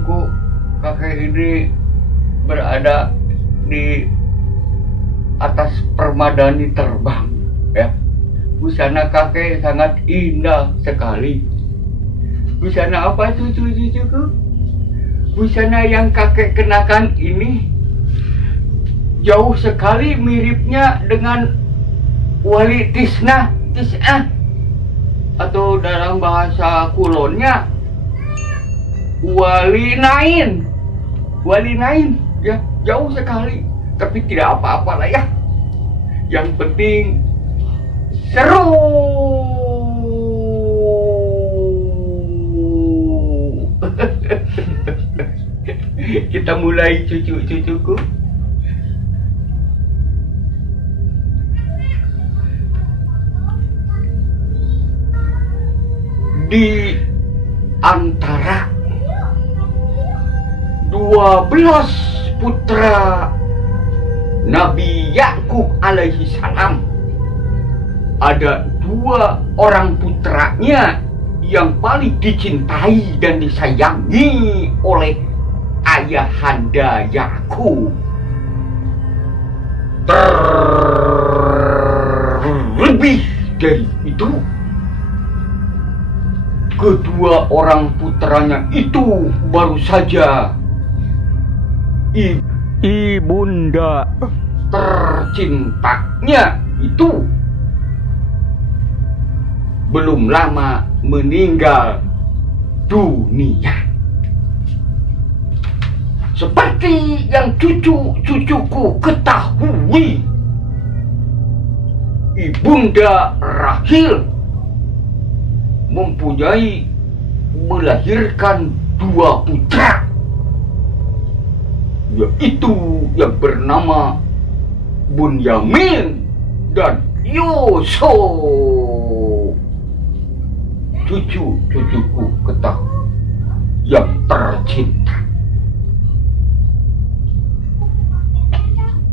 cucuku, kakek ini berada di atas permadani terbang, ya. Busana kakek sangat indah sekali. Busana apa itu cucuku? Busana yang kakek kenakan ini jauh sekali miripnya dengan Wali Tisnah atau dalam bahasa kulonnya Wali Nain, ya, jauh sekali. Tapi tidak apa-apa lah ya. Yang penting seru. Kita mulai cucu-cucuku. Di antara 12 putra Nabi Yakub alaihi salam, ada 2 orang putranya yang paling dicintai dan disayangi oleh ayahanda Yakub. Terlebih dari itu, kedua orang putranya itu baru saja ibunda tercintanya itu belum lama meninggal dunia. Seperti yang cucu-cucuku ketahui, ibunda Rahil mempunyai melahirkan 2 putra, yaitu yang bernama Bunyamin dan Yusuf. Cucu-cucuku ketahui yang tercinta,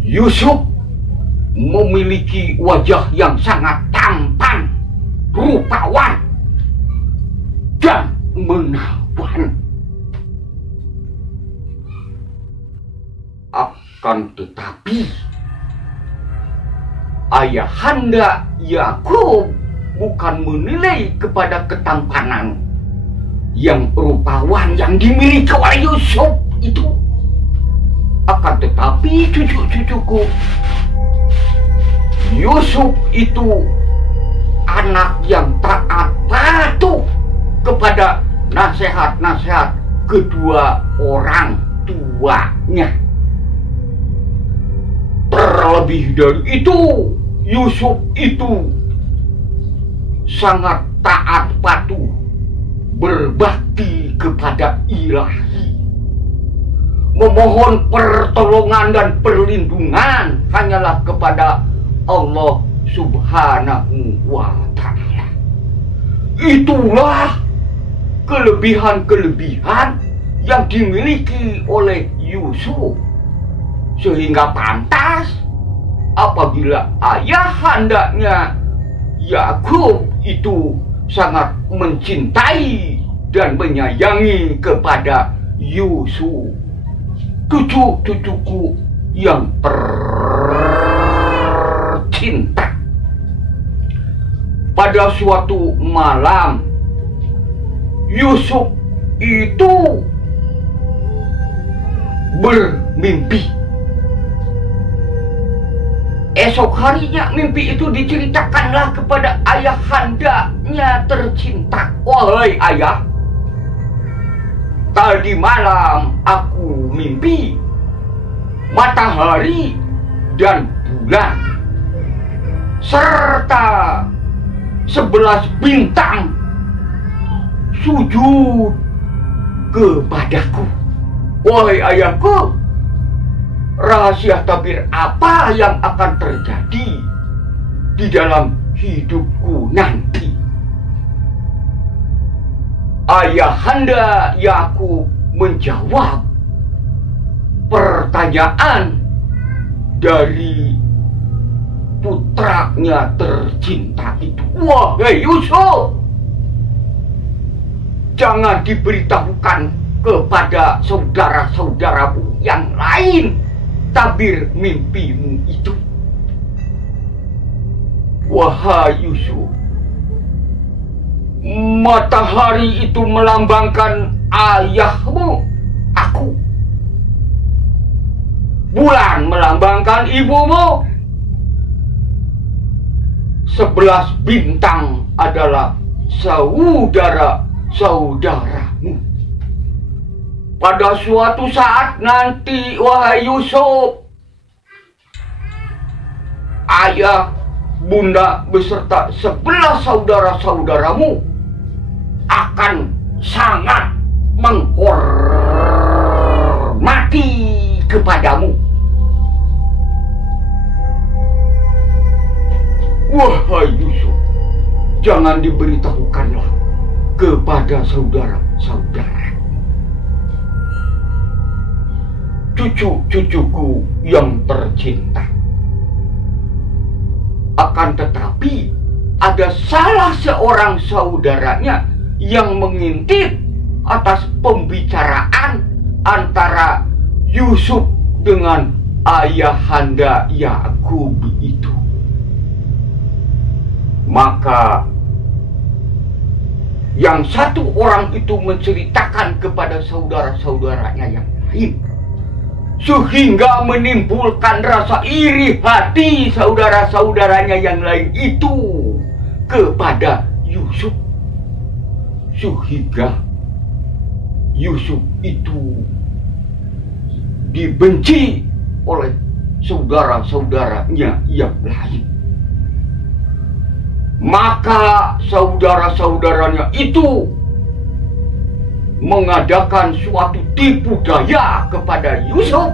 Yusuf memiliki wajah yang sangat tampan, rupawan, dan menawan. Akan tetapi ayahanda Yakub bukan menilai kepada ketampanan yang rupawan yang dimiliki oleh Yusuf itu. Akan tetapi cucu-cucuku, Yusuf itu anak yang taat patuh kepada nasihat-nasihat kedua orang tuanya. Terlebih dari itu, Yusuf itu sangat taat patuh, berbakti kepada Ilahi, memohon pertolongan dan perlindungan hanyalah kepada Allah Subhanahu wa Ta'ala. Itulah kelebihan-kelebihan yang dimiliki oleh Yusuf, sehingga pantas apabila ayahandanya Yakub itu sangat mencintai dan menyayangi kepada Yusuf. Cucu-cucuku yang tercinta, pada suatu malam Yusuf itu bermimpi. Esok harinya mimpi itu diceritakanlah kepada ayahandanya tercinta. Wahai ayah, tadi malam aku mimpi matahari dan bulan serta 11 bintang sujud kepadaku. Wahai ayahku, rahasia tabir apa yang akan terjadi di dalam hidupku nanti? Ayahanda Yakub menjawab pertanyaan dari putranya tercinta itu. Wahai Yusuf, jangan diberitahukan kepada saudara-saudaramu yang lain tabir mimpimu itu. Wahai Yusuf, matahari itu melambangkan ayahmu, aku. Bulan melambangkan ibumu. 11 bintang adalah saudara-saudaramu. Pada suatu saat nanti, wahai Yusuf, ayah, bunda beserta 11 saudara-saudaramu akan sangat menghormati kepadamu. Wahai Yusuf, jangan diberitahukanlah kepada saudara-saudara. Cucu-cucuku yang tercinta. Akan tetapi ada salah seorang saudaranya yang mengintip atas pembicaraan antara Yusuf dengan ayahanda Yakub itu. Maka yang satu orang itu menceritakan kepada saudara-saudaranya yang lain, sehingga menimbulkan rasa iri hati saudara-saudaranya yang lain itu kepada Yusuf, sehingga Yusuf itu dibenci oleh saudara-saudaranya yang lain. Maka saudara-saudaranya itu mengadakan suatu tipu daya kepada Yusuf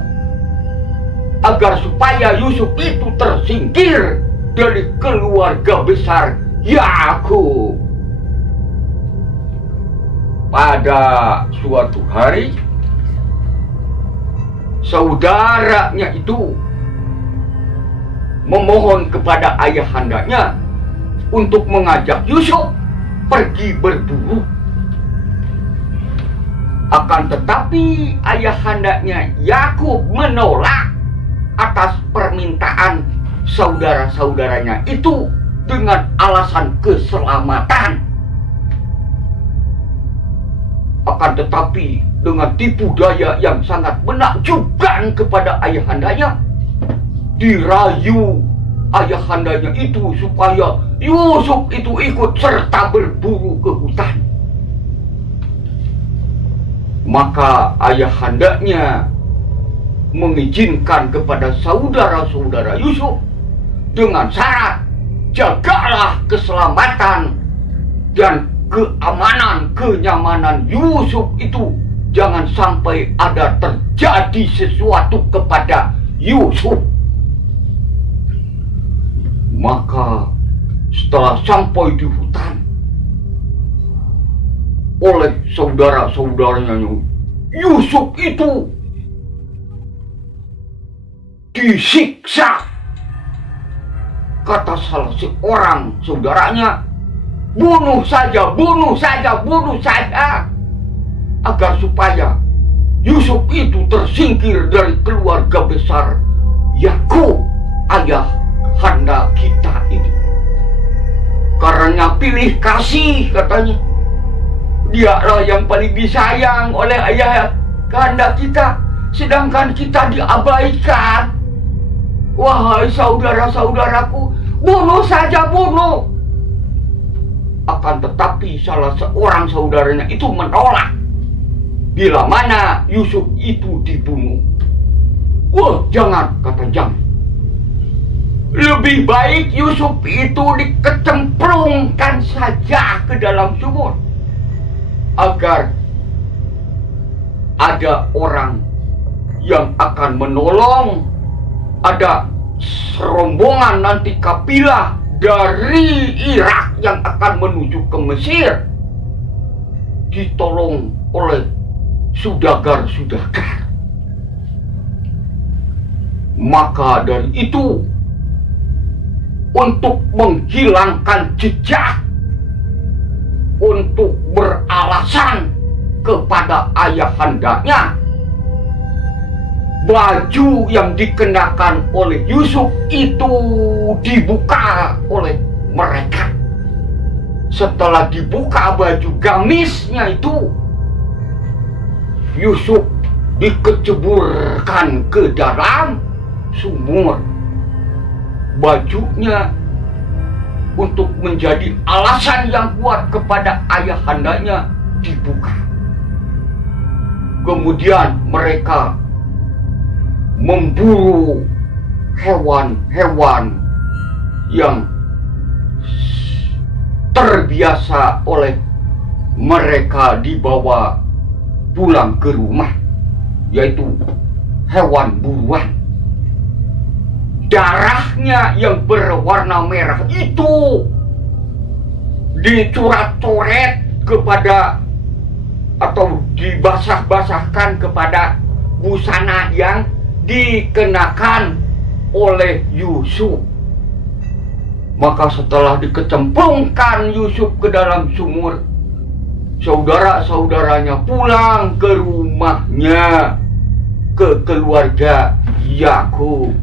agar supaya Yusuf itu tersingkir dari keluarga besar Yakub. Pada suatu hari, saudaranya itu memohon kepada ayahandanya untuk mengajak Yusuf pergi berburu. Akan tetapi ayahandanya Yakub menolak atas permintaan saudara-saudaranya itu dengan alasan keselamatan. Akan tetapi dengan tipu daya yang sangat menakjubkan kepada ayahandanya, dirayu ayahandanya itu supaya Yusuf itu ikut serta berburu ke hutan. Maka ayahandanya mengizinkan kepada saudara-saudara Yusuf dengan syarat, jagalah keselamatan dan keamanan, kenyamanan Yusuf itu, jangan sampai ada terjadi sesuatu kepada Yusuf. Maka setelah sampai di hutan, oleh saudara-saudaranya Yusuf itu disiksa. Kata salah seorang saudaranya, bunuh saja, bunuh saja, bunuh saja, agar supaya Yusuf itu tersingkir dari keluarga besar Yakub, ayah handa kita ini. Karena pilih kasih, katanya, dialah yang paling disayang oleh ayah handa kita, sedangkan kita diabaikan. Wahai saudara-saudaraku, bunuh saja, bunuh. Akan tetapi salah seorang saudaranya itu menolak, bila mana Yusuf itu dibunuh. Wah, jangan, kata, jangan. Lebih baik Yusuf itu dikecemplungkan saja ke dalam sumur, agar ada orang yang akan menolong, ada serombongan nanti kabilah dari Irak yang akan menuju ke Mesir, ditolong oleh saudagar-saudagar. Maka dari itu, untuk menghilangkan jejak, untuk beralasan kepada ayahandanya. Baju yang dikenakan oleh Yusuf itu dibuka oleh mereka. Setelah dibuka baju gamisnya itu, Yusuf dikeceburkan ke dalam sumur. Bajunya untuk menjadi alasan yang kuat kepada ayahandanya dibuka. Kemudian mereka memburu hewan-hewan yang terbiasa oleh mereka dibawa pulang ke rumah, yaitu hewan buruan. Darahnya yang berwarna merah itu dicoret-coret kepada atau dibasah-basahkan kepada busana yang dikenakan oleh Yusuf. Maka setelah dikecemplungkan Yusuf ke dalam sumur, saudara-saudaranya pulang ke rumahnya, ke keluarga Yakub.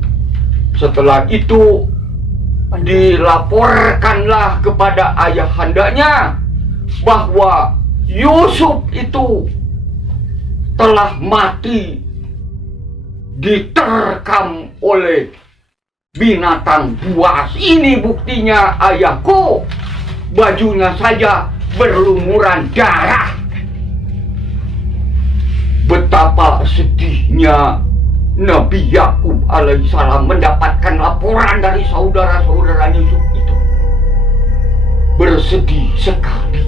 Setelah itu dilaporkanlah kepada ayahandanya bahwa Yusuf itu telah mati diterkam oleh binatang buas. Ini buktinya ayahku, bajunya saja berlumuran darah. Betapa sedihnya Nabi Yakub alaihissalam mendapatkan laporan dari saudara-saudara Yusuf itu. Bersedih sekali,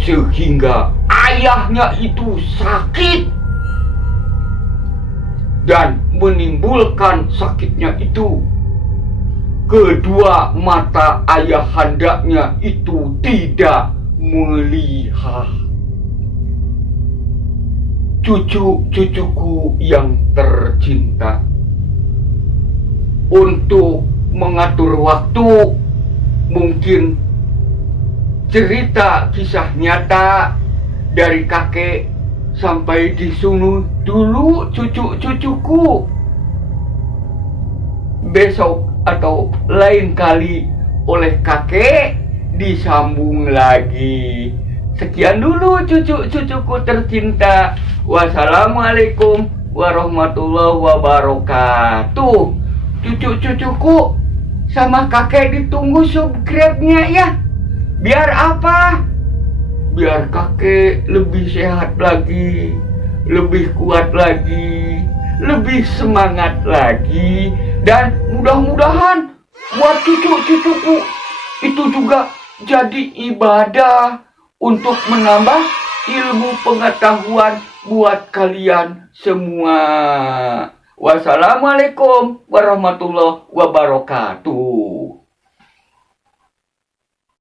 sehingga ayahnya itu sakit, dan menimbulkan sakitnya itu kedua mata ayahandanya itu tidak melihat. Cucu-cucuku yang tercinta, untuk mengatur waktu, mungkin cerita kisah nyata dari kakek sampai di sini dulu cucu-cucuku. Besok atau lain kali oleh kakek disambung lagi. Sekian dulu cucu-cucuku tercinta. Wassalamualaikum warahmatullahi wabarakatuh. Cucu-cucuku sama kakek ditunggu subscribe-nya ya. Biar apa? Biar kakek lebih sehat lagi, lebih kuat lagi, lebih semangat lagi. Dan mudah-mudahan buat cucu-cucuku itu juga jadi ibadah untuk menambah ilmu pengetahuan buat kalian semua. Wassalamualaikum warahmatullahi wabarakatuh.